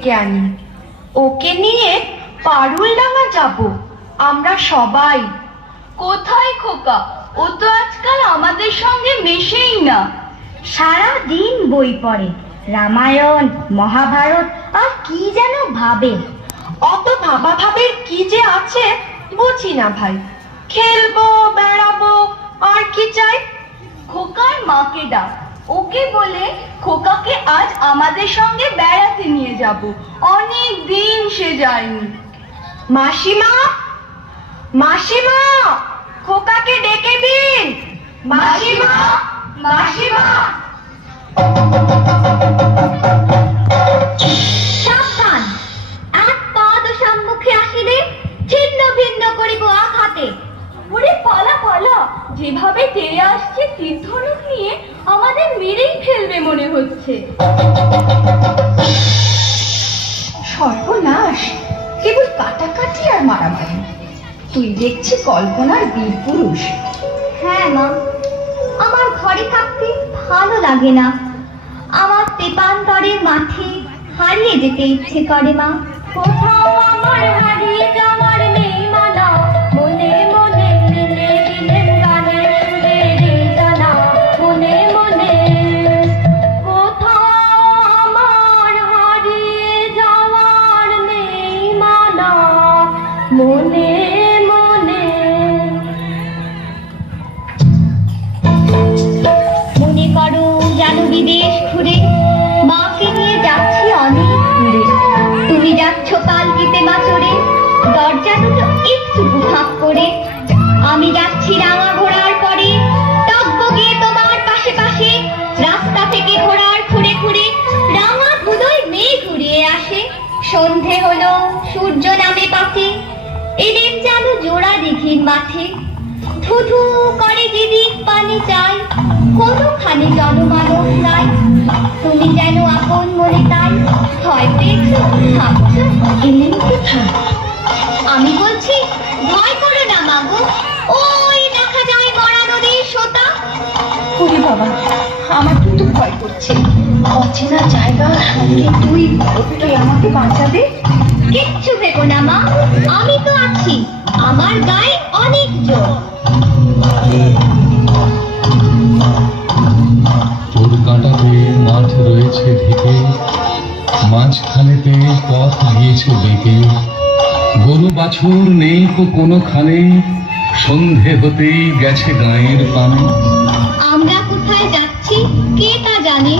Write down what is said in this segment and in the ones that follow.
ডেকে আনি। ওকে নিয়ে পারুলডাঙ্গা যাব আমরা সবাই। কোথায় খোকা? ও তো আজকাল আমাদের সঙ্গে মেশেই না। সারা দিন বই পড়ে, রামায়ণ মহাভারত আর কি যেন ভাবে। অত ভাবা ভাবের কি যে আছে বুঝি না ভাই। খেলবো, বেড়াবো, আর কি চাই? খোকার মাকে ডাক, ওকে বলে খোকাকে আজ আমাদের সঙ্গে বেড়াতে নিয়ে যাব। অনেক দিন সে যায়নি। মাসিমা, মাসিমা, খোকাকে ডেকে দিন। মাসিমা, মাসিমা। সাবধান, এক পাদ সম্মুখে আসিলে ছিন্ন ভিন্ন করিব আঘাতে। ওরে পালা পালা, যেভাবে তেড়ে আসছে তীরধনুক নিয়ে আমাদের মেরেই ফেলবে মনে হচ্ছে। সর্বনাশ, কেবল কাটাকাটি আর মারামারি। তুই দেখছি কল্পনার বীর পুরুষ। হ্যাঁ মা, আমার ঘরে থাকতে ভালো লাগে না। আমার তেপান্তরের মাঠে হারিয়ে যেতে ইচ্ছে করে মা। কোথাও আমার হারিয়ে যাওয়ার নেই মানা, মনে মনে দিলে দিলেন গানের সুরের জানা, মনে মনে। কোথাও আমার হারিয়ে যাওয়ার নেই মানা, মনে মনে। মনে করো যেন বিদেশ ঘুরে মাকে নিয়ে যাচ্ছি অনেক দূরে। তুমি যাচ্ছ পালকিতে মা চড়ে, দরজা দুটো একটু ফাঁক করে। আমি যাচ্ছি রাঙা ঘোড়ার পরে, টগবগে তোমার পাশে পাশে। রাস্তা থেকে ঘোড়ার খুঁড়ে খুঁড়ে রাঙা ধুলোয় মেঘ ঘুরিয়ে আসে। সন্ধে হলো, সূর্য নামে পাশে, এলেন যেন জোড়া দিঘির মাঠে। থুথু করে যেদিক পানি চাই, কোনোখানে জনমানব নাই। তুমি যেন আপন মনে তাই, ভয় পেয়েছো ভাবছো এলেন কোথায়। আমি বলছি ভয় করো না মাগো, ওই দেখা যায় মরা নদীর সোতা। ওরে বাবা, আমার কিন্তু ভয় করছে। অচেনা জায়গার সঙ্গে তুই একটু আমাকে বাঁচাবে। কিচ্ছু ভেবো না মা, আমি তো আছি, আমার গায়ে অনেক জোর। তোর কাঁটাতে মাঠ রয়েছে ঢেকে, মাঝখানেতে পথ গিয়েছে বেঁকে। গরু বাছুর নেই কোনোখানে, সন্ধে হতেই গেছে গায়ের পানে। আমরা কোথায় যাচ্ছি কে তা জানে,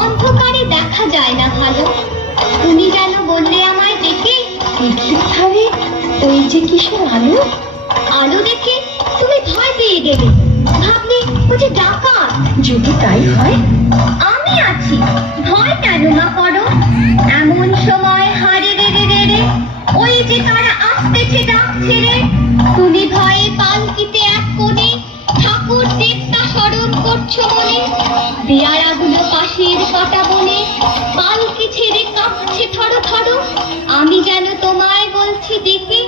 অন্ধকারে দেখা যায় না ভালো। তুমি যেন বললে আমায় দেখে, দেখি ধারে ওই যে কিসের আলো। আলো দেখে তুমি ভয় পেয়ে গেলে, ভাবলে ও যে ডাকাত। যদি তাই হয়, আমি আছি, ভয় কেন না করো। এমন সময় হারে রে রে রে রে, ওই যে তারা আসতেছে ডাক ছেড়ে। তুমি ভয়ে পালকিতে এক কোণে, ঠাকুর দেবতা স্মরণ করছো মনে। পেয়ারাগুলো পাশের কাটা বনে, পালকি ছেড়ে কাঁপছে থরো থরো। আমি যেন তোমায় বলছি দেখে,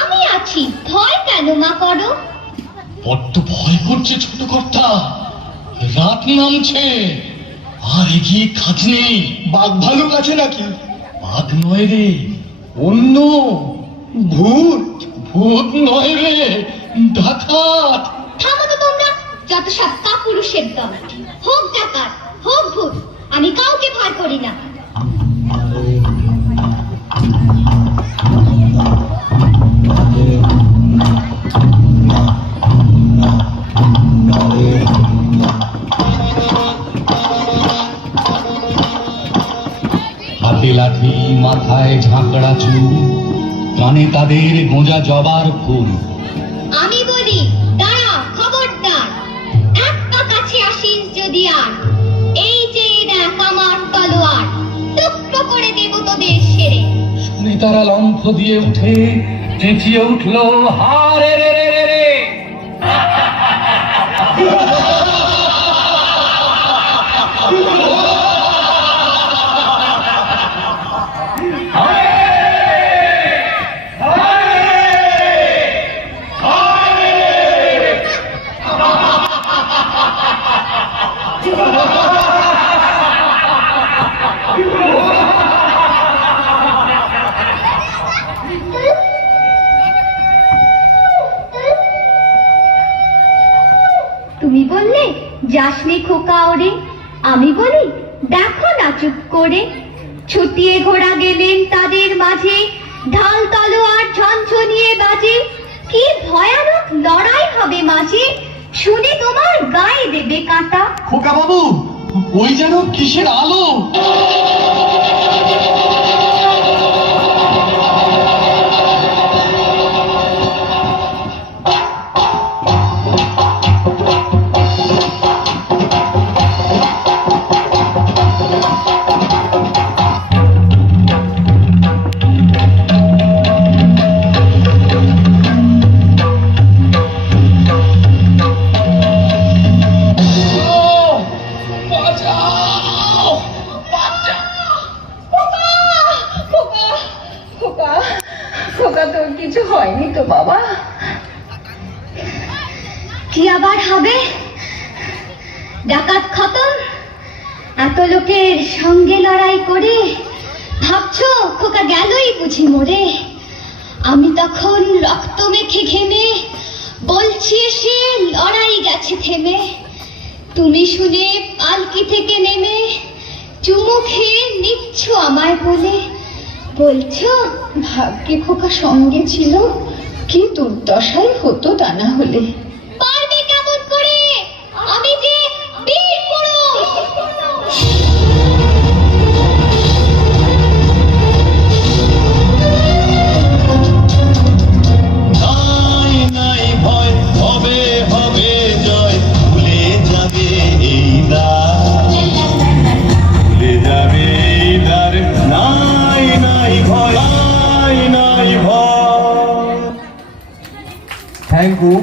আমি আছি, ভয় কেন না করো। বড্ড ভয় করছে ছোট কর্তা, রাত নামছে, আর এগিয়ে কাজ নেই। বাঘ ভালুক আছে নাকি? বাঘ নয় রে, অন্য ভূত। ভূত নয় রে, ডাকাত। থামো তো তোমরা, যত সব কাপুরুষের দল। হোক ডাকাত, হোক ভূত, আমি কাউকে ভয় করি না। হাতে লাঠি, মাথায় ঝাঁকড়া চুল, কানে তাদের গোঁজা জবার ফুল। আমি বলি দাঁড়া, খবরদার, এক পা কাছে আসিস যদি আর। এই যে দেখ আমার তলোয়ার, টুকরো করে দেব তোদের সেরে। শুনে তারা লম্ফ দিয়ে উঠে চেঁচিয়ে উঠল, হারে রে রে রে রে। যাসনি খোকা ওরে, আমি বলি দেখো না চুপ করে। ছুটিয়ে ঘোড়া গেলেন তাদের মাঝে, ঢাল তলোয়ার ঝনঝনিয়ে বাজে। কি ভয়ানক লড়াই হবে মাঝে, শুনে তোমার গায়ে দেবে কাঁটা। খোকা বাবু, ওই যেন কিসের আলো! খোকা তোর কিছু হয়নি তো বাবা? কি আবার হবে? ডাকাত খতম, এত লোকের সঙ্গে লড়াই করে ভাবছো খোকা গেলই বুঝি মরে। আমি তখন রক্ত মেখে ঘেমে বলছি সে লড়াই গেছে থেমে। তুমি শুনে পালকি থেকে নেমে চুমু খেয়ে নিচ্ছ আমায় বলে, বলছো ভাগ্যে খোকা সঙ্গে ছিল, কি দুর্দশাই হতো তা না হলে। পারবে কেমন করে, আমি যে বীর পুরুষ। নাই নাই ভয়, হবে হবে জয়, ভুলে যাবে এই দ্বার, ভুলে যাবে এই দ্বার। নাই নাই ভয়, নাই নাই ভয়। Thank you.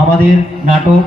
আমাদের নাটক